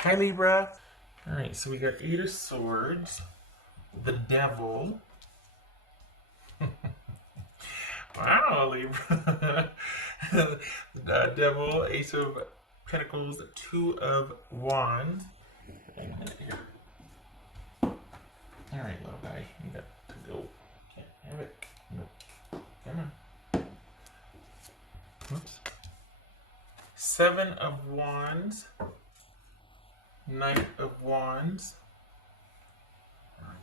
Hi, Libra. All right, so we got Eight of Swords, the Devil. Wow, Libra. Devil, Ace of Pentacles, Two of Wands. Wait a minute here. All right, little guy, you got to go. Can't have it. Nope. Come on. Whoops. Seven of Wands, Knight of Wands. All right.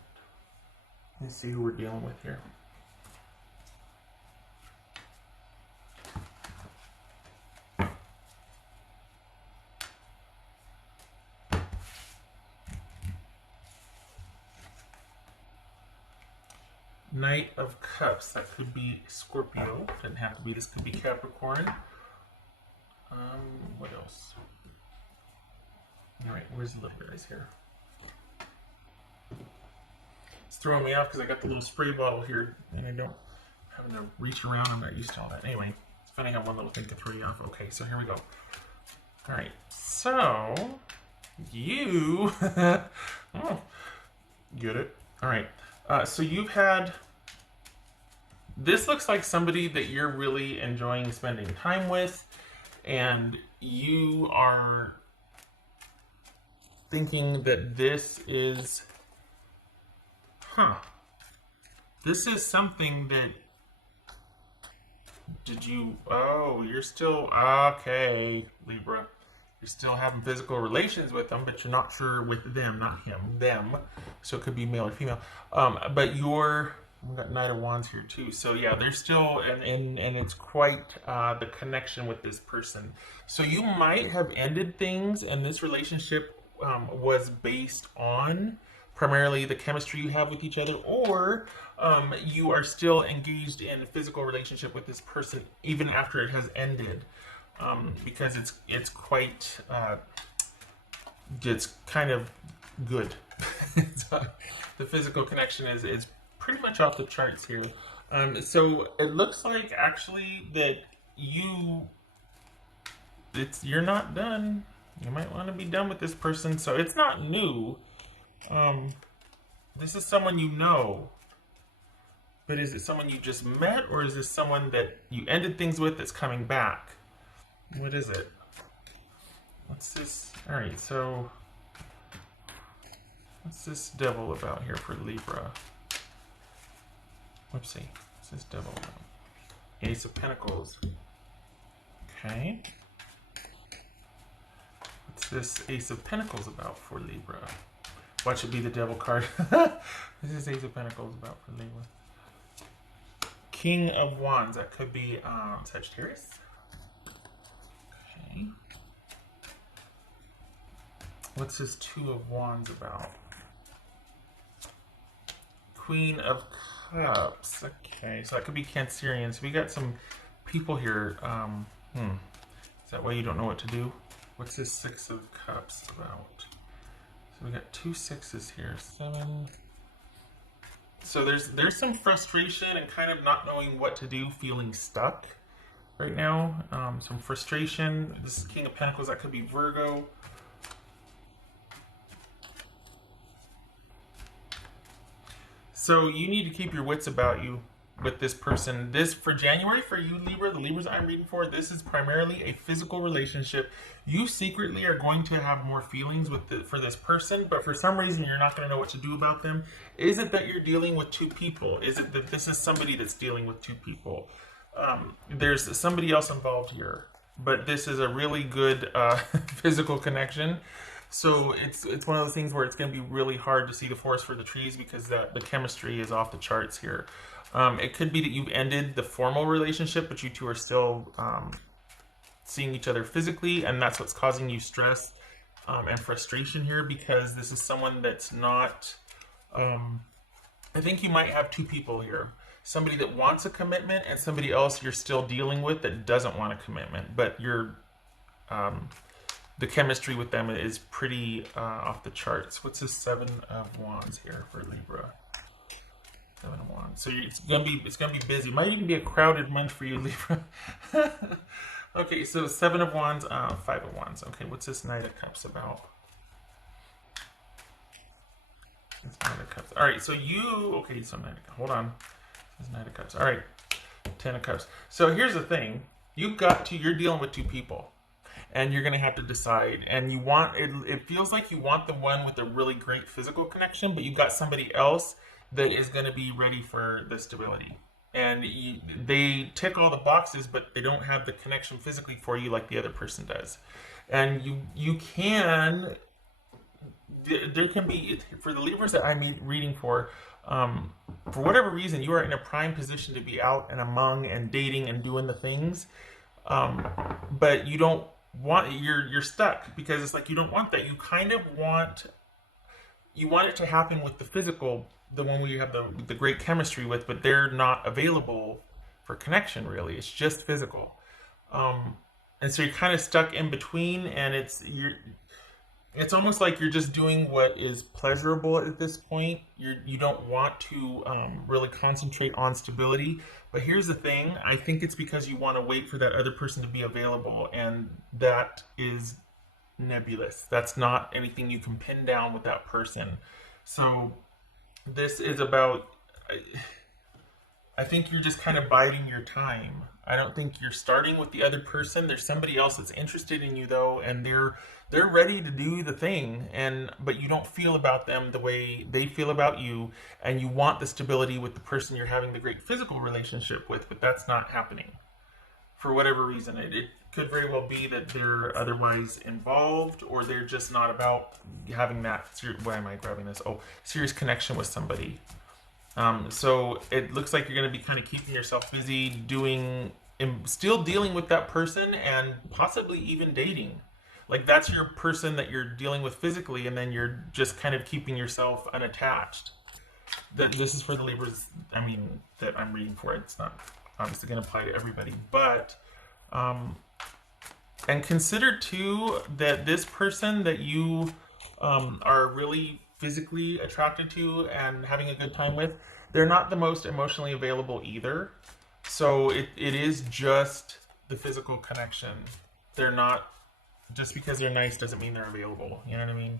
Let's see who we're dealing with here. Knight of Cups. That could be Scorpio. Doesn't have to be. This could be Capricorn. What else? All right, where's the little guys here? It's throwing me off because I got the little spray bottle here, and I don't have to reach around. I'm not used to all that. Anyway, it's funny how one little thing can throw you off. Okay, so here we go. All right, so you oh, get it? All right. So you've had, this looks like somebody that you're really enjoying spending time with, and you are thinking that this is, this is something that, you're still, okay, Libra. You're still having physical relations with them, but you're not sure with them, not him, them. So it could be male or female. But we've got Knight of Wands here too. So yeah, there's still, and it's quite the connection with this person. So you might have ended things, and this relationship was based on primarily the chemistry you have with each other, or you are still engaged in a physical relationship with this person even after it has ended. Because it's quite it's kind of good. The physical connection is pretty much off the charts here. So it looks like actually that you're not done. You might want to be done with this person. So it's not new. This is someone you know. But is it someone you just met, or is this someone that you ended things with that's coming back? What is it? What's this? All right, so what's this devil about here for Libra? Whoopsie. What's this devil about? Ace of Pentacles. Okay. What's this Ace of Pentacles about for Libra? Watch it be the devil card. This is Ace of Pentacles about for Libra. King of Wands. That could be Sagittarius. Okay. What's this Two of Wands about? Queen of Cups. Okay, so that could be Cancerian. So we got some people here. Is that why you don't know what to do? What's this Six of Cups about? So we got two sixes here. 7. So there's some frustration and kind of not knowing what to do, feeling stuck right now. Some frustration. This is King of Pentacles. That could be Virgo. So you need to keep your wits about you with this person. This, for January, for you Libra, the Libras I'm reading for, this is primarily a physical relationship. You secretly are going to have more feelings for this person, but for some reason you're not going to know what to do about them. Is it that you're dealing with two people? Is it that this is somebody that's dealing with two people? There's somebody else involved here, but this is a really good physical connection. So it's one of those things where it's going to be really hard to see the forest for the trees because the chemistry is off the charts here. It could be that you've ended the formal relationship, but you two are still seeing each other physically, and that's what's causing you stress and frustration here, because this is someone that's not... I think you might have two people here. Somebody that wants a commitment and somebody else you're still dealing with that doesn't want a commitment, but you're... the chemistry with them is pretty off the charts. What's this Seven of Wands here for Libra? 7 of Wands. So it's gonna be busy. Might even be a crowded month for you, Libra. Okay, so 7 of Wands, 5 of Wands. Okay, what's this Knight of Cups about? It's Knight of Cups. All right, so you, okay, so Knight of Cups. Hold on. It's Knight of Cups. All right, Ten of Cups. So here's the thing. You're dealing with two people. And you're going to have to decide. And you want, it feels like you want the one with a really great physical connection, but you've got somebody else that is going to be ready for the stability. And they tick all the boxes, but they don't have the connection physically for you like the other person does. And you can, there can be, for the Libras that I'm reading for whatever reason, you are in a prime position to be out and among and dating and doing the things, but you don't want, you're stuck because it's like you don't want that. You kind of want, you want it to happen with the physical, the one where you have the great chemistry with, but they're not available for connection really. It's just physical. And so you're kind of stuck in between, and it's almost like you're just doing what is pleasurable at this point. You don't want to really concentrate on stability. But here's the thing. I think it's because you want to wait for that other person to be available, and that is nebulous. That's not anything you can pin down with that person. So this is about, I think you're just kind of biding your time. I don't think you're starting with the other person. There's somebody else that's interested in you though, and they're ready to do the thing, and but you don't feel about them the way they feel about you, and you want the stability with the person you're having the great physical relationship with, but that's not happening for whatever reason. It could very well be that they're otherwise involved, or they're just not about having that, why am I grabbing this? Oh, serious connection with somebody. So it looks like you're going to be kind of keeping yourself busy still dealing with that person, and possibly even dating. Like that's your person that you're dealing with physically, and then you're just kind of keeping yourself unattached. This is for the Libras, I mean, that I'm reading for. It's not obviously going to apply to everybody, but and consider too that this person that you are really physically attracted to and having a good time with, they're not the most emotionally available either. So it is just the physical connection. They're not, just because they're nice doesn't mean they're available. You know what I mean?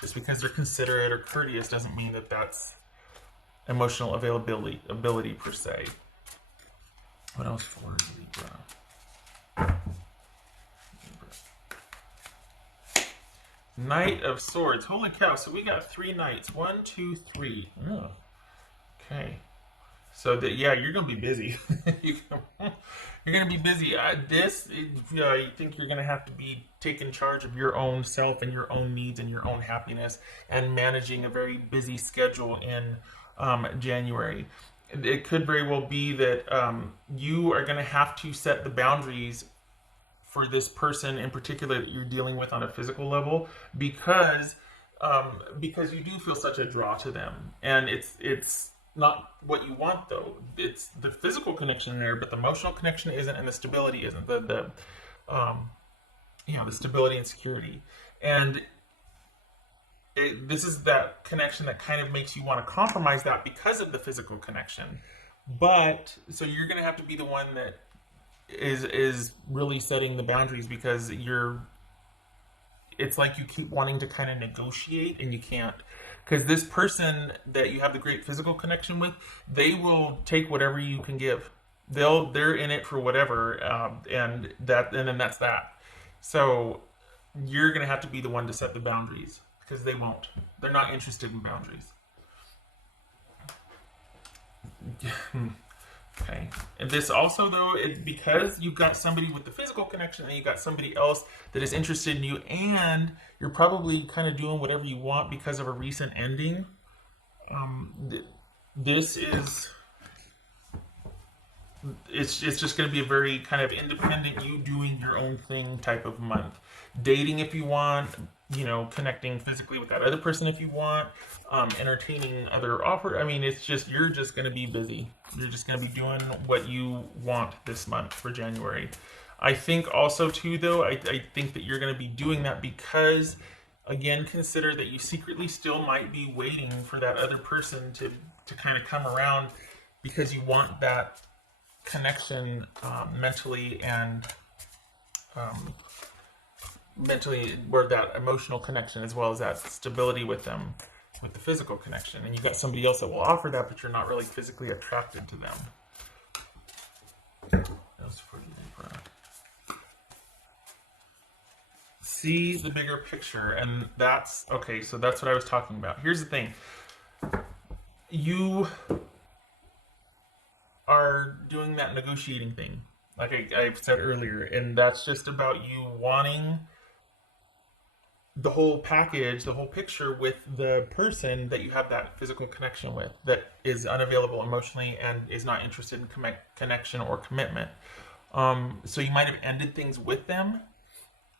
Just because they're considerate or courteous doesn't mean that that's emotional ability per se. What else for Libra? Knight of Swords. Holy cow. So we got 3 knights. 1, 2, 3. Oh. Okay. So yeah, you're gonna be busy. You're gonna be busy. I think you're gonna have to be taking charge of your own self and your own needs and your own happiness, and managing a very busy schedule in January. It could very well be that you are gonna have to set the boundaries for this person in particular that you're dealing with on a physical level, because you do feel such a draw to them, and it's not what you want though. It's the physical connection there, but the emotional connection isn't, and the stability isn't. The stability and security, and this is that connection that kind of makes you want to compromise that because of the physical connection. But so you're going to have to be the one that is really setting the boundaries, because it's like you keep wanting to kind of negotiate and you can't, because this person that you have the great physical connection with, they will take whatever you can give. They're in it for whatever, and then that's that. So you're gonna have to be the one to set the boundaries, because they won't. They're not interested in boundaries. Okay. And this also, though, is because you've got somebody with the physical connection, and you've got somebody else that is interested in you, and you're probably kind of doing whatever you want because of a recent ending. This is, it's just going to be a very kind of independent, you doing your own thing type of month. Dating if you want, connecting physically with that other person if you want, entertaining other offer. I mean, it's just, you're just going to be busy. You're just going to be doing what you want this month for January. I think also too, though, I think that you're going to be doing that because, again, consider that you secretly still might be waiting for that other person to kind of come around, because you want that connection mentally, and where that emotional connection as well as that stability with them. with the physical connection. And you've got somebody else that will offer that, but you're not really physically attracted to them. That's for Libra. See the bigger picture, and that's okay. So that's what I was talking about. Here's the thing: you are doing that negotiating thing, like I said earlier, and that's just about you wanting the whole package, the whole picture with the person that you have that physical connection with, that is unavailable emotionally and is not interested in connection or commitment. So you might have ended things with them,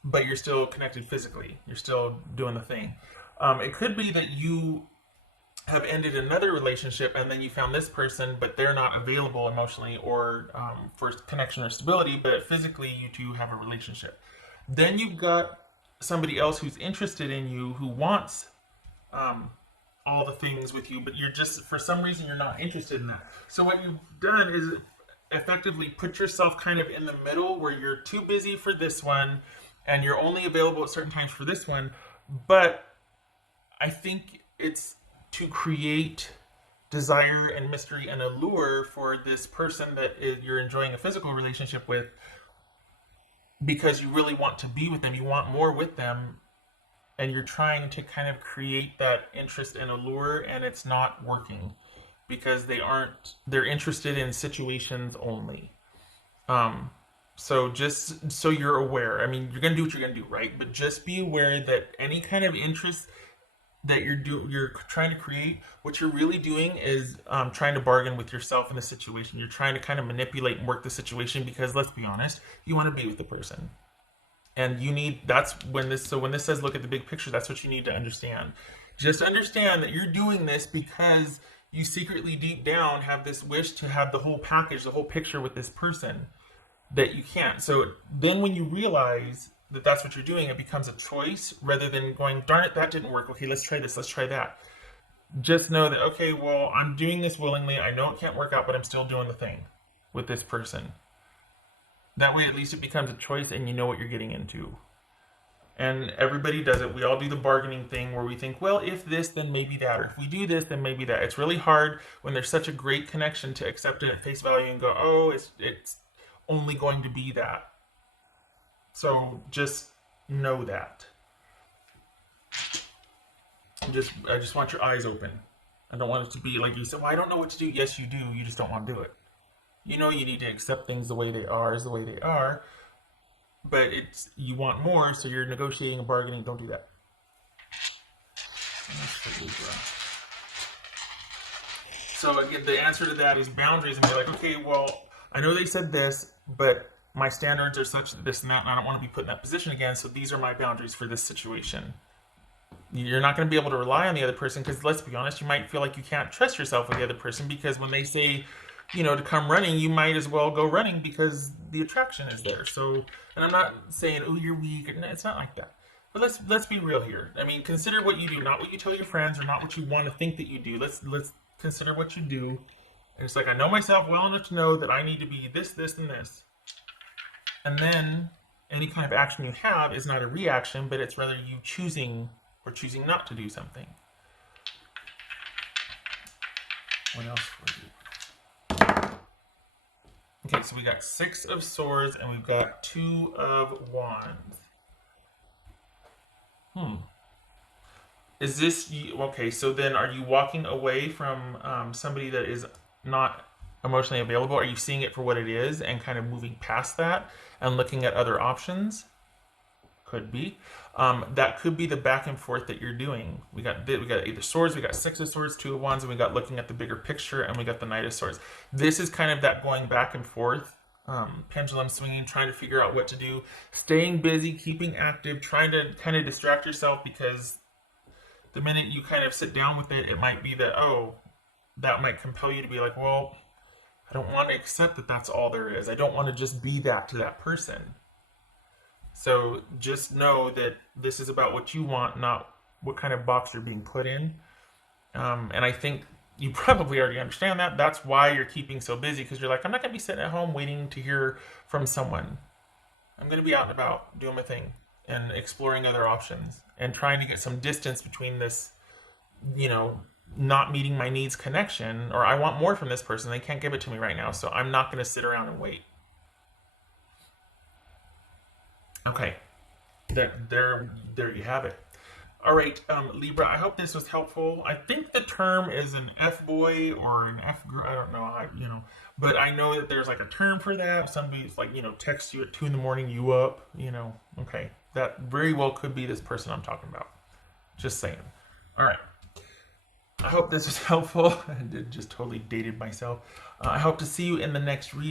but you're still connected physically. You're still doing the thing. It could be that you have ended another relationship and then you found this person, but they're not available emotionally or for connection or stability, but physically you two have a relationship. Then you've got somebody else who's interested in you, who wants all the things with you, but you're just, for some reason, you're not interested in that. So what you've done is effectively put yourself kind of in the middle, where you're too busy for this one and you're only available at certain times for this one. But I think it's to create desire and mystery and allure for this person that you're enjoying a physical relationship with, because you really want to be with them, you want more with them, and you're trying to kind of create that interest and allure, and it's not working because they're interested in situations only. So just so you're aware, I mean, you're going to do what you're going to do, right? But just be aware that any kind of interest that you're trying to create, what you're really doing is trying to bargain with yourself in the situation. You're trying to kind of manipulate and work the situation, because let's be honest, you want to be with the person. And when this says look at the big picture, that's what you need to understand. Just understand that you're doing this because you secretly deep down have this wish to have the whole package, the whole picture with this person, that you can't. So then when you realize that that's what you're doing, it becomes a choice rather than going, darn it, that didn't work. Okay, let's try this, let's try that. Just know that, okay, well, I'm doing this willingly. I know it can't work out, but I'm still doing the thing with this person. That way, at least it becomes a choice and you know what you're getting into. And everybody does it. We all do the bargaining thing where we think, well, if this, then maybe that. Or if we do this, then maybe that. It's really hard when there's such a great connection to accept it at face value and go, oh, it's only going to be that. So just know that. I just want your eyes open. I don't want it to be like you said, well, I don't know what to do. Yes, you do. You just don't want to do it. You know you need to accept things the way they are is the way they are. But you want more, so you're negotiating and bargaining. Don't do that. So again, the answer to that is boundaries, and be like, okay, well, I know they said this, but my standards are such that this and that, and I don't want to be put in that position again, so these are my boundaries for this situation. You're not going to be able to rely on the other person, because let's be honest, you might feel like you can't trust yourself with the other person, because when they say, to come running, you might as well go running because the attraction is there. So, and I'm not saying, oh, you're weak. It's not like that. But let's be real here. I mean, consider what you do, not what you tell your friends, or not what you want to think that you do. Let's consider what you do. And it's like, I know myself well enough to know that I need to be this, this, and this. And then any kind of action you have is not a reaction, but it's rather you choosing or choosing not to do something. What else for you? Okay, so we got 6 of Swords and we've got 2 of Wands. Is this, okay, so then are you walking away from somebody that is not emotionally available? Are you seeing it for what it is and kind of moving past that and looking at other options? Could be. That could be the back and forth that you're doing. We got 8 of Swords, we got 6 of Swords, 2 of Wands, and we got looking at the bigger picture, and we got the Knight of Swords. This is kind of that going back and forth, pendulum swinging, trying to figure out what to do, staying busy, keeping active, trying to kind of distract yourself, because the minute you kind of sit down with it, it might be that, that might compel you to be like, well, I don't want to accept that that's all there is. I don't want to just be that to that person. So just know that this is about what you want, not what kind of box you're being put in. And I think you probably already understand that. That's why you're keeping so busy, because you're like, I'm not going to be sitting at home waiting to hear from someone. I'm going to be out and about doing my thing and exploring other options and trying to get some distance between this you know, not meeting my needs connection, or I want more from this person. They can't give it to me right now, so I'm not going to sit around and wait. Okay, there you have it. All right, Libra. I hope this was helpful. I think the term is an F boy or an F girl. I don't know. But I know that there's like a term for that. Somebody's like, text you at 2 in the morning. You up? Okay, that very well could be this person I'm talking about. Just saying. All right. I hope this was helpful. I did just totally dated myself. I hope to see you in the next reading.